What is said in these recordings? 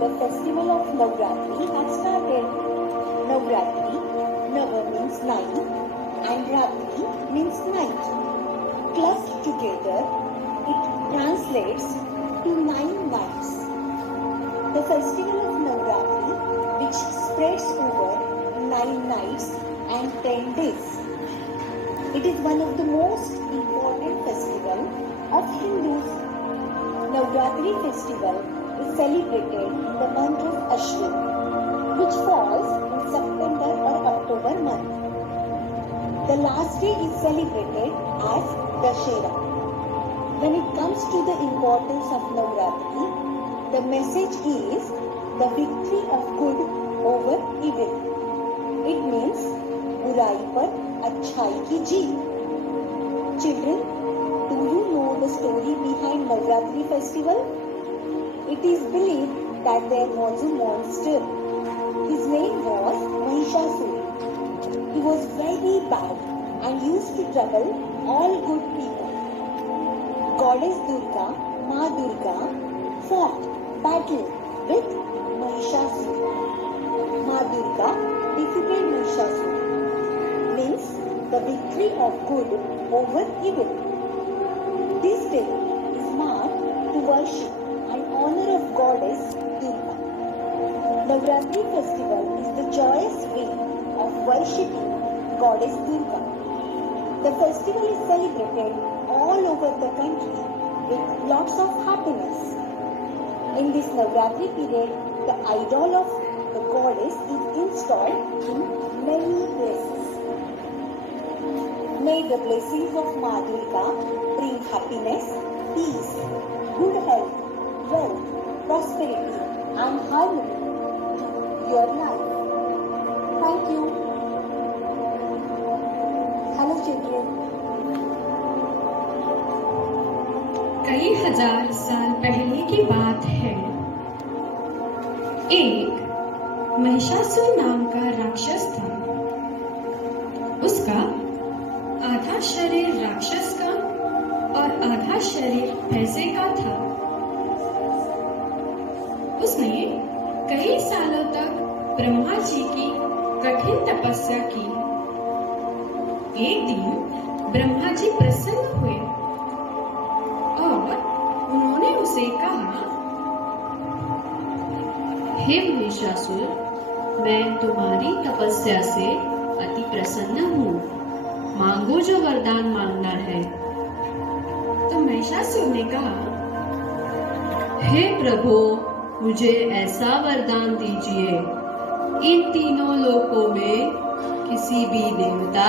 the festival of Navratri has started. Navratri, Nava means 9 and Ratri means night. Clubbed together, it translates to 9 nights. The festival of Navratri, which spreads over 9 nights and 10 days. It is one of the most important festivals of Hindus. Navratri festival is celebrated in the month of Ashwin, which falls in September or October month. The last day is celebrated as Dashera. When it comes to the importance of Navratri, the message is the victory of good over evil. It means बुराई पर अच्छाई की जीत. Children, do you know the story behind Navratri festival? It is believed that there was a monster. His name was Mahishasura. He was very bad and used to trouble all good people. Goddess Durga, Ma Durga, fought battle with Mahishasura. Ma Durga defeated Mahishasura. Means the victory of good over evil. This day is marked to worship and honor of Goddess Durga. Navratri festival is the joyous way of worshipping Goddess Durga. The festival is celebrated all over the country with lots of happiness. In this Navratri period, the idol of the goddess is installed in many places. May the blessings of Ma Durga bring happiness, peace, good health, wealth, prosperity and harmony to your life. Thank you. Hello children. कई हजार साल पहले की बात है. एक महिषासुर नाम का राक्षस था. उसका आधा शरीर राक्षस का और आधा शरीर भैंसे का था. उसने कई सालों तक ब्रह्मा जी की कठिन तपस्या की. एक दिन ब्रह्मा जी प्रसन्न हुए और उन्होंने उसे कहा, हे महिषासुर, मैं तुम्हारी तपस्या से अति प्रसन्न हूँ. मांगो जो वरदान मांगना है. तो महिषासुर ने कहा, हे प्रभु, मुझे ऐसा वरदान दीजिए, इन तीनों लोकों में किसी भी देवता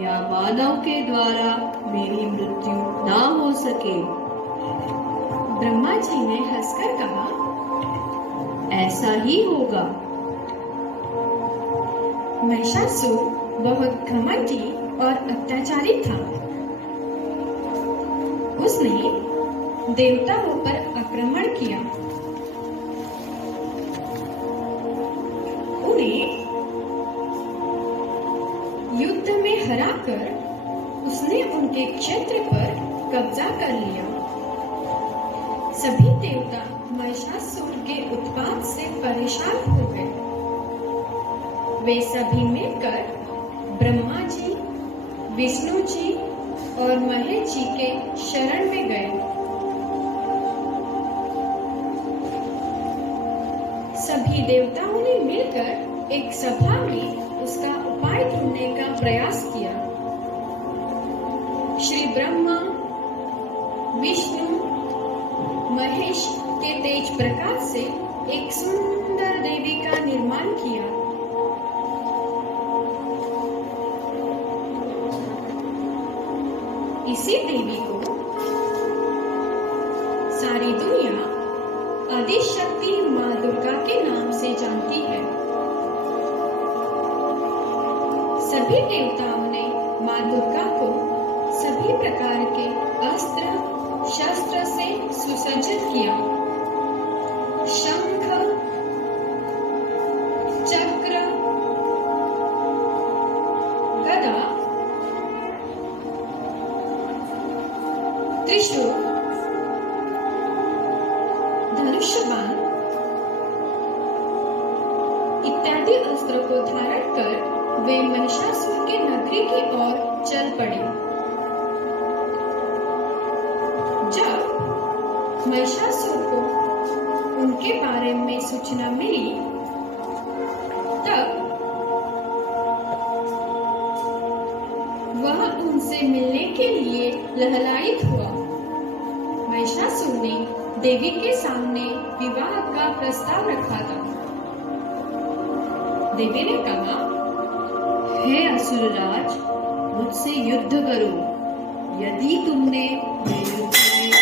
या मानव के द्वारा मेरी मृत्यु ना हो सके. ब्रह्मा जी ने हंसकर कहा, ऐसा ही होगा. महिषासुर बहुत घमंडी और अत्याचारी था. उसने देवताओं पर आक्रमण किया. उन्हें युद्ध में हराकर उसने उनके क्षेत्र पर कब्जा कर लिया. सभी देवता महिषासुर के उत्पात से परेशान हो गए. वे सभी मिलकर ब्रह्मा जी, विष्णु जी और महेश जी के शरण में गए. सभी देवताओं ने मिलकर एक सभा में उसका उपाय ढूंढने का प्रयास किया. श्री ब्रह्मा, विष्णु, महेश के तेज प्रकाश से एक सुंदर देवी का निर्माण किया. इसी देवी को सारी दुनिया आदिशक्ति माँ दुर्गा के नाम से जानती है. सभी देवताओं ने माँ दुर्गा को सभी प्रकार के अस्त्र शस्त्र से सुसज्जित किया. शंख, चक्र, गदा, त्रिशूल, धनुष्य बाण, इत्यादि अस्त्र को धारण कर वे महिषासुर की नगरी की ओर चल पड़े। जब महिषासुर को उनके बारे में सूचना मिली तब वह उनसे मिलने के लिए लहलायित हुआ। महिषासुर ने देवी के सामने विवाह का प्रस्ताव रखा था। देवी ने कहा, हे असुरराज, मुझसे युद्ध करो। यदि तुमने ये युद्ध में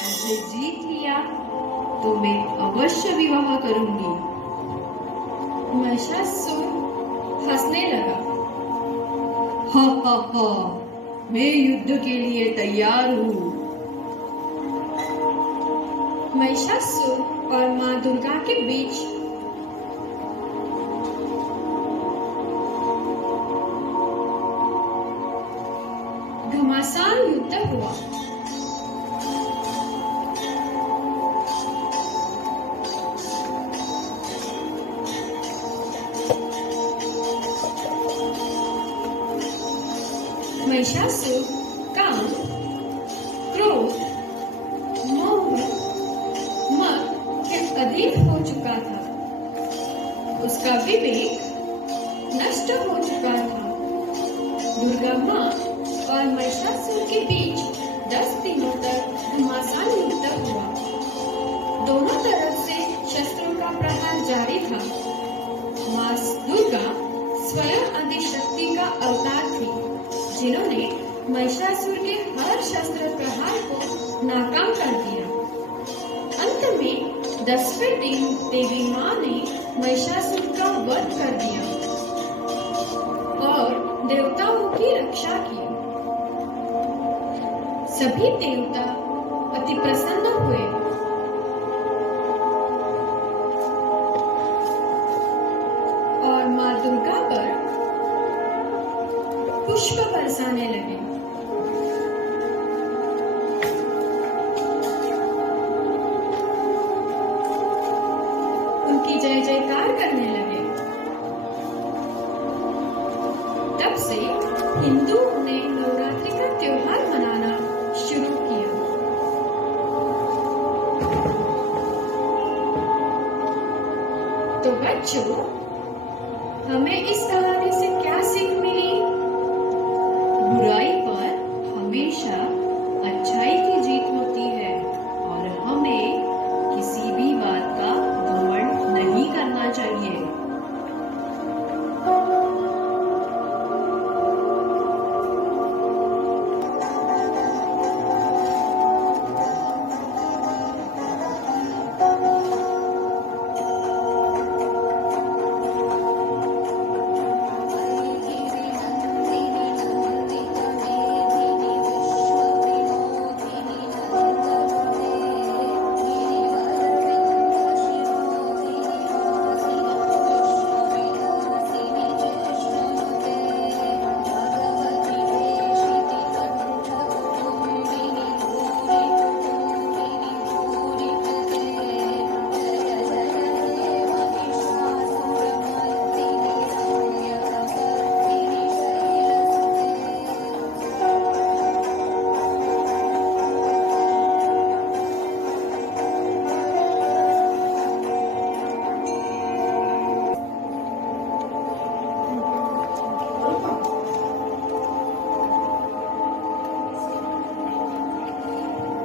मुझे जीत लिया तो मैं अवश्य विवाह करूंगी। महिषासुर हंसने लगा। हा हा हा, मैं युद्ध के लिए तैयार हूँ। महिषासुर और माँ दुर्गा के बीच घमासान युद्ध हुआ। महिषासुर काम, क्रोध, मोह, मद के अधीन हो चुका था। उसका विवेक नष्ट हो चुका था। दुर्गा माँ और महिषासुर के बीच 10 दिनों तक घमासान युद्ध हुआ। दोनों तरफ से शस्त्रों का प्रहार जारी था। माँ दुर्गा स्वयं आदिशक्ति का अवतार थी, जिन्होंने महिषासुर के हर शस्त्र प्रहार को नाकाम कर दिया। अंत में 10वें दिन देवी माँ ने महिषासुर का वध कर दिया और देवताओं की रक्षा की। सभी देवता अति प्रसन्न हुए। और माँ दुर्गा पर पुष्प बरसाने लगे। उनकी जय जयकार करने लगे। तब से हिंदुओं ने नवरात्रि का त्योहार मनाना शुरू किया। तो बच्चों, हमें इस कहानी से क्या सीख मिली? बुराई पर हमेशा अच्छाई की जीत होती है और हमें किसी भी बात का घमंड नहीं करना चाहिए।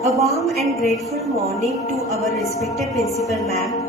A warm and grateful morning to our respected Principal Ma'am